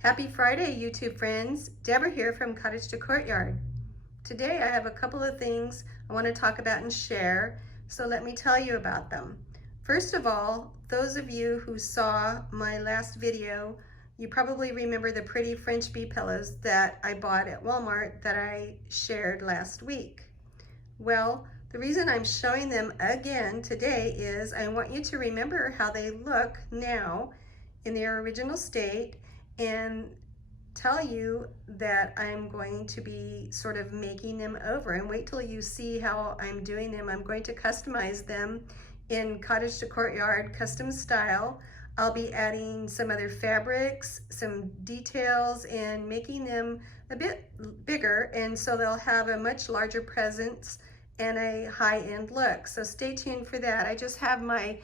Happy Friday, YouTube friends. Deborah here from Cottage to Courtyard. Today I have a couple of things I want to talk about and share, so let me tell you about them. First of all, those of you who saw my last video, you probably remember the pretty French bee pillows that I bought at Walmart that I shared last week. Well, the reason I'm showing them again today is I want you to remember how they look now in their original state and tell you that I'm going to be sort of making them over, and wait till you see how I'm doing them. I'm going to customize them in Cottage to Courtyard custom style. I'll be adding some other fabrics, some details, and making them a bit bigger, and so they'll have a much larger presence and a high-end look. So stay tuned for that. I just have my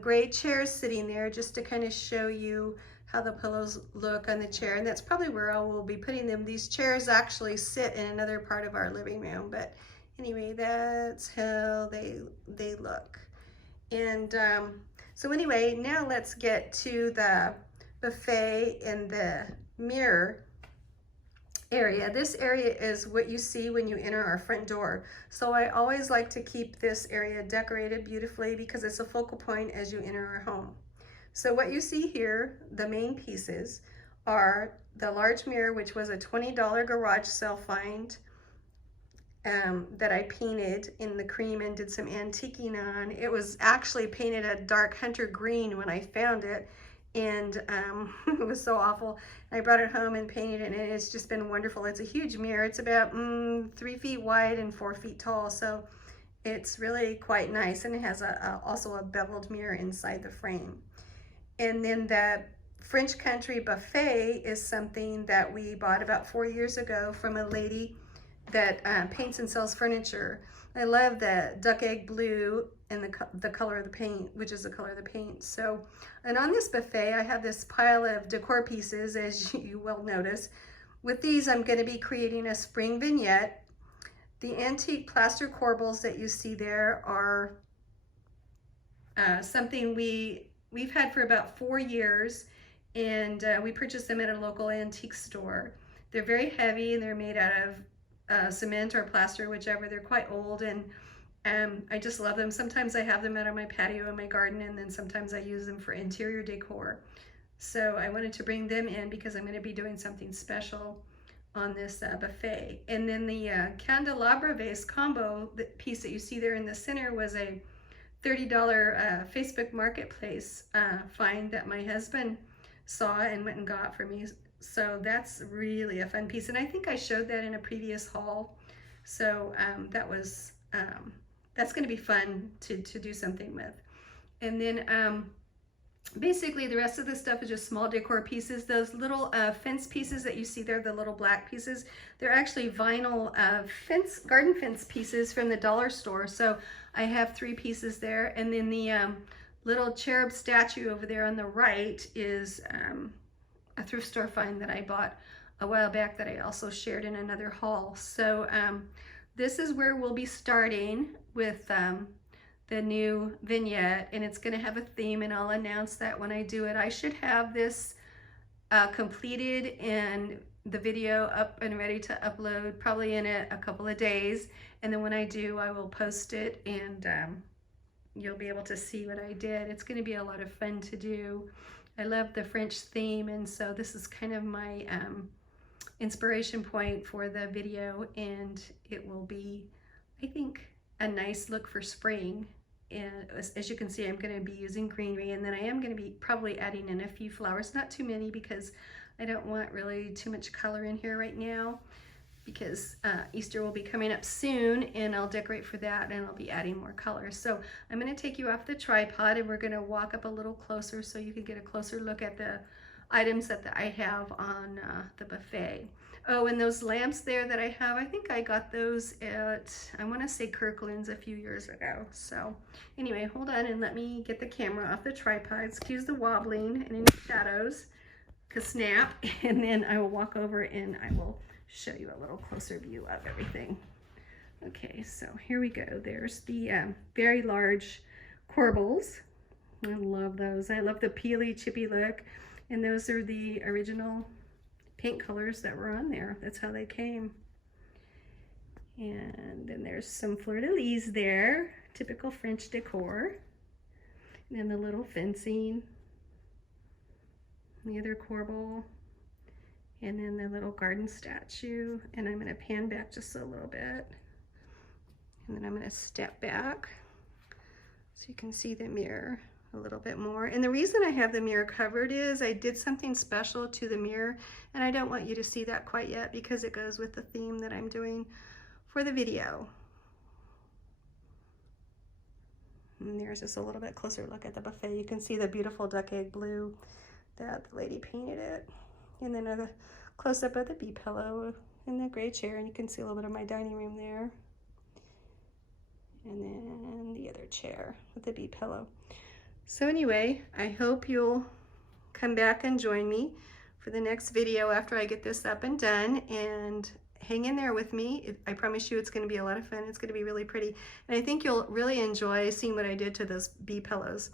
gray chairs sitting there just to kind of show you how the pillows look on the chair, and that's probably where I will be putting them. These chairs actually sit in another part of our living room, but anyway, that's how they look. And so anyway, now let's get to the buffet and the mirror area. This area is what you see when you enter our front door. So I always like to keep this area decorated beautifully because it's a focal point as you enter our home. So what you see here, the main pieces, are the large mirror, which was a $20 garage sale find that I painted in the cream and did some antiquing on. It was actually painted a dark hunter green when I found it, and it was so awful. I brought it home and painted it, and it's just been wonderful. It's a huge mirror. It's about 3 feet wide and 4 feet tall, so it's really quite nice, and it has also a beveled mirror inside the frame. And then the French Country buffet is something that we bought about 4 years ago from a lady that paints and sells furniture. I love the duck egg blue and the color of the paint, which is the color of the paint. So, and on this buffet, I have this pile of decor pieces, as you will notice. With these, I'm going to be creating a spring vignette. The antique plaster corbels that you see there are something we've had for about 4 years, and we purchased them at a local antique store. They're very heavy, and they're made out of cement or plaster, whichever. They're quite old, and I just love them. Sometimes I have them out on my patio in my garden, and then sometimes I use them for interior decor. So I wanted to bring them in because I'm going to be doing something special on this buffet. And then the candelabra vase combo, the piece that you see there in the center, was a $30 Facebook Marketplace find that my husband saw and went and got for me. So that's really a fun piece, and I think I showed that in a previous haul. So that's going to be fun to do something with. And then basically the rest of the stuff is just small decor pieces. Those little fence pieces that you see there, the little black pieces, they're actually vinyl garden fence pieces from the dollar store. So I have 3 pieces there, and then the little cherub statue over there on the right is a thrift store find that I bought a while back that I also shared in another haul. So this is where we'll be starting with the new vignette, and it's going to have a theme, and I'll announce that when I do it. I should have this completed and the video up and ready to upload probably in a couple of days, and then when I do, I will post it, and you'll be able to see what I did. It's going to be a lot of fun to do. I love the French theme, and so this is kind of my inspiration point for the video, and it will be, I think, a nice look for spring. And as you can see, I'm going to be using greenery, and then I am going to be probably adding in a few flowers, not too many because I don't want really too much color in here right now, because Easter will be coming up soon, and I'll decorate for that, and I'll be adding more colors. So I'm going to take you off the tripod, and we're going to walk up a little closer so you can get a closer look at the items that I have on the buffet. Oh, and those lamps there that I have, I think I got those at, I want to say Kirkland's a few years ago. So anyway, hold on and let me get the camera off the tripod. Excuse the wobbling and any shadows, cause snap, and then I will walk over and I will show you a little closer view of everything. Okay, so here we go. There's the very large corbels. I love those. I love the peely, chippy look. And those are the original paint colors that were on there. That's how they came. And then there's some fleur-de-lis there, typical French decor. And then the little fencing, the other corbel, and then the little garden statue. And I'm gonna pan back just a little bit. And then I'm gonna step back so you can see the mirror a little bit more. And the reason I have the mirror covered is I did something special to the mirror, and I don't want you to see that quite yet because it goes with the theme that I'm doing for the video. And there's just a little bit closer look at the buffet. You can see the beautiful duck egg blue that the lady painted it. And then a close-up of the bee pillow and the gray chair, and you can see a little bit of my dining room there. And then the other chair with the bee pillow. So anyway, I hope you'll come back and join me for the next video after I get this up and done, and hang in there with me. I promise you it's going to be a lot of fun. It's going to be really pretty. And I think you'll really enjoy seeing what I did to those bee pillows.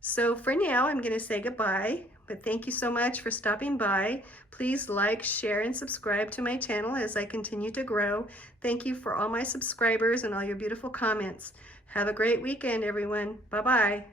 So for now, I'm going to say goodbye, but thank you so much for stopping by. Please like, share, and subscribe to my channel as I continue to grow. Thank you for all my subscribers and all your beautiful comments. Have a great weekend, everyone. Bye-bye.